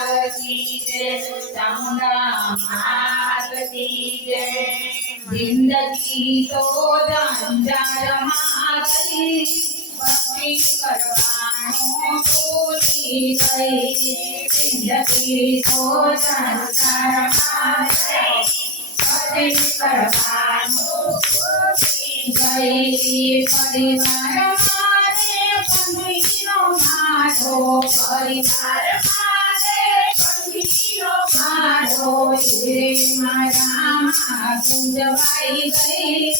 જય જિંદગી તો જંજારમાં ભક્તિ કરવાનું ભૂલી ગઈ જિંદગી તો જંજારમાં કરવાનું ભૂલી પરિવાર મારે પંખીનો મારો પરિવાર રે મારા ગુંજવાઈ ગઈ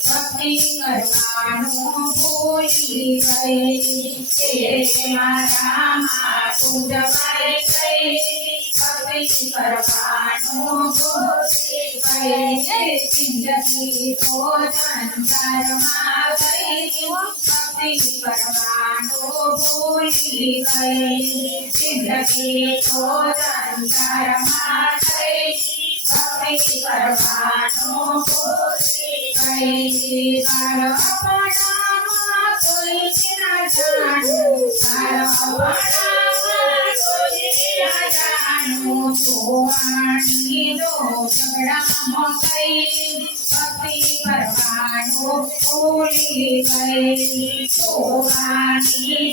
ભક્તિ કરવાનું ભૂલી ગઈ જિંદગી તો સંસારમાં ગઈ ગઈ જિંદગી તો ગઈ ભક્તિ કરવાનું કોઈ ના જાણું બાળપણામાં કોઈ ના જાણું કરવાનું ગઈ ભક્તિ કરવાનું ભૂલી ગઈ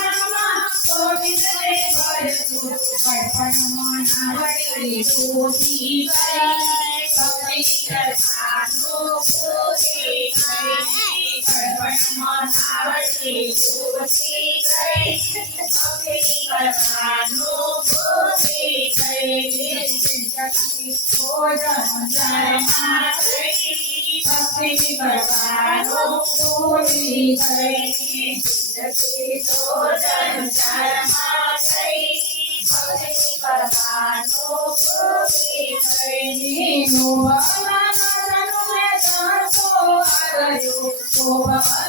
Oh, ભક્તિ કરવાનું ભૂલી ગઈ જિંદગી તો સંસારમાં ગઈ ભક્તિ કરવાનું ભૂલી ગઈ વડપણામાં ગોવિંદને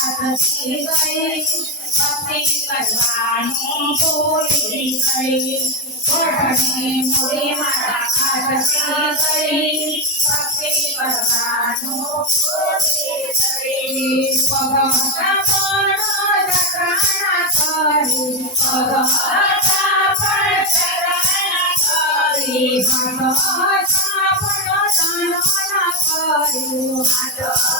મારા હાથથી ગઈ ભક્તિ કરવાનું ભૂલી ગઈ મોઢની મૂડી મારા હાથથી ગઈ ભક્તિ કરવાનું ભૂલી ગઈ ભગવાન પણ જગણા કરી ભગવાન પણ જગણા કરી હાથ પણ દાન કર્યું હાથ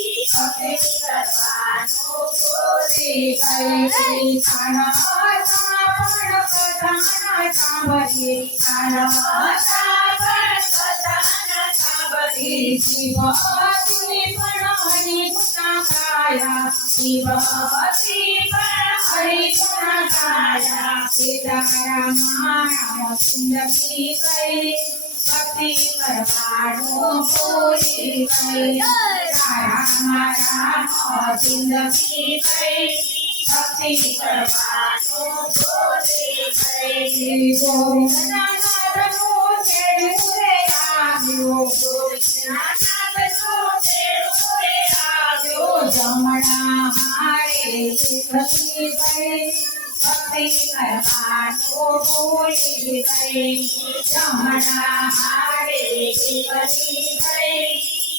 ભૂલી ગઈ ખાના પણ કથાના સાંભળી ખાના પણ કથાના સાંભળી જીવતી પણ હરિગુણા ગાયા જીવતી પણ હરિગુણા ગાયા સીતારામ રામ જિંદગી ગઈ भक्ति परमाणु पूरी गई राधा मारा और ज़िंदगी गई भक्ति परमाणु पूरी गई गोविंदनाथ को सेड़ उरे आव्यो गोविंदनाथ को सेड़ उरे आव्यो जमना हारे ज़िंदगी गई ભક્તિ કરવાનું ભૂલી ગઈ જમણા હારે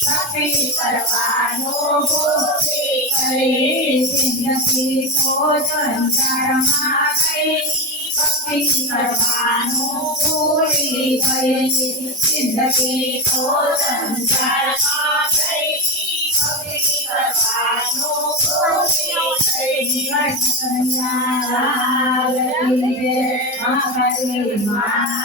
ભક્તિ કરવાનું ભૂલી ગઈ જિંદગી તો સંસારમાં ગઈ ભક્તિ કરવાનું ભૂલી ગઈ માત.